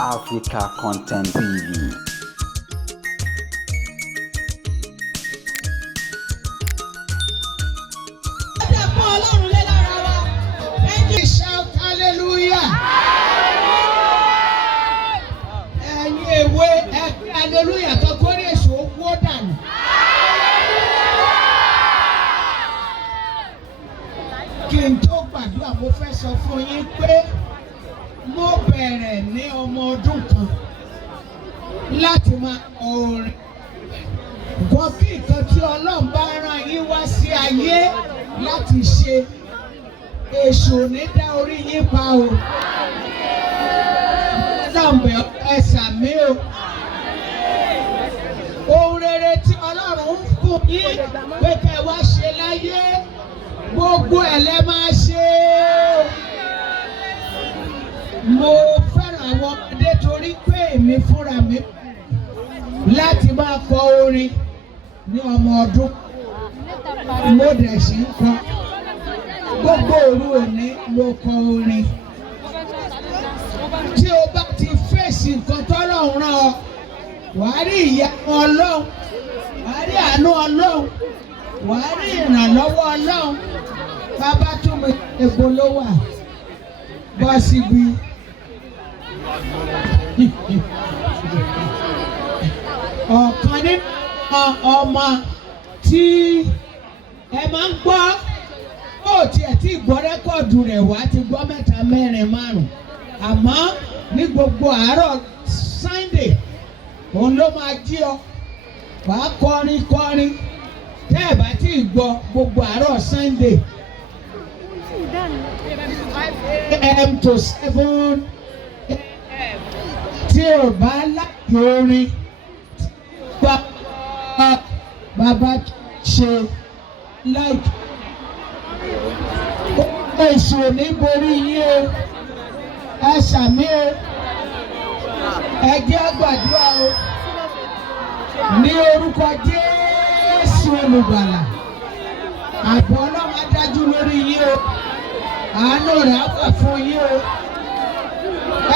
Africa Content TV. Shout hallelujah. Hallelujah. To go dey so wọ́dàn. Kí n tó gbàdúrà mo fẹ́ sọ fún yín pé mo bẹ̀rẹ̀ ní ọmọ ọdún kan láti máa orin. Nǹkan kí nǹkan tí Ọlọ́run bá rán yín wá sí ayé láti ṣe. Èṣù ní dá orí yín pa o. Ọlọ́run ẹ̀sà mi o. Ohun rere tí Ọlọ́run ń fún yín pé kẹ́ wá ṣe láyé gbogbo ẹ̀ lẹ́ máa ṣe. Mo fẹ́ràn àwọn ọmọdé torí pé èmi fúnra mi láti máa kọ orin ní ọmọ ọdún. Mo dẹ̀ sì ń kọ. Gbogbo òru òní mo kọ orin. Tí o bá ti fèsì nǹkan tọ́lọ́run rán ọ, wàá rí ìyanu Ọlọ́run, wàá rí àánú Ọlọ́run, wàá rí ìrànlọ́wọ́ Ọlọ́run. Bàbá tún mi ègbò ló wà bọ́ síbi. Ọ̀kan nínú ọmọ tí ẹ máa ń gbọ́. Ó tiẹ̀ tí gbọ́ rẹ́kọ̀dù rẹ̀ wá ti gbọ́ mẹ́ta mẹ́rin márùn-ún. Àmọ́ ní gbogbo àárọ̀ Sunday òun ló máa jí ọ. Wàá kọrin kọrin tẹ́ ẹ̀ bá tí gbọ́ gbogbo àárọ̀ Sunday. 8 AM to 7 AM. Tí o bá láti orin bàbá ṣe like. Èṣù ní borí yín o, ẹ ṣàmì o, ẹ jẹ́ gbàdúrà o, ní orúkọ Jésù olùgbàlà, ààbò Ọlọ́run á dájú lórí yín o, àánú rẹ̀ á wà fún yín o,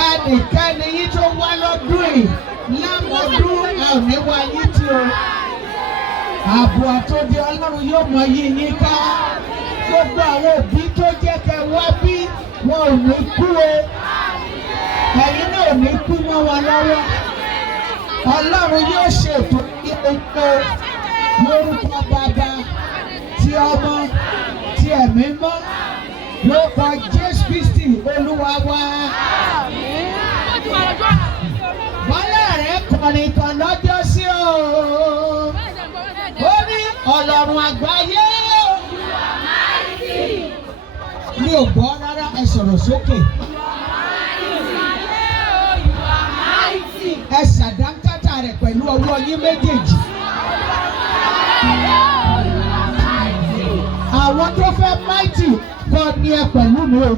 ẹnikẹ́ni yín tó wá lọ́dún yìí lámọ̀ọ́dún ẹ ò ní wá yín tí o, ààbò àtòdì Ọlọ́run yóò mọ yín yín ká. Gbogbo àwọn òbí tó jẹ́ kẹ́ wá bí wọn ò ní kú o. Ẹ̀yin náà ò ní kú mọ́ wọn lọ́wọ́. Ọlọ́run yóò ṣètò ìpè lórúkọ Bàbá ti Ọmọ ti Ẹ̀mí mọ́ lórúkọ Jésù Kristi Olúwa wa. Bọ́lá rẹ̀ kọrin kan lọ́jọ́ sí o. Ó ní Ọlọ́run àgbáyé. Mi ò gbọ́ rárá, ẹ sọ̀rọ̀ sókè. Ẹ ṣàdánkátà rẹ̀ pẹ̀lú ọwọ́ yín méjèèjì. Àwọn tó fẹ́ máìtì kọ́ ni ẹ pẹ̀lú mi o.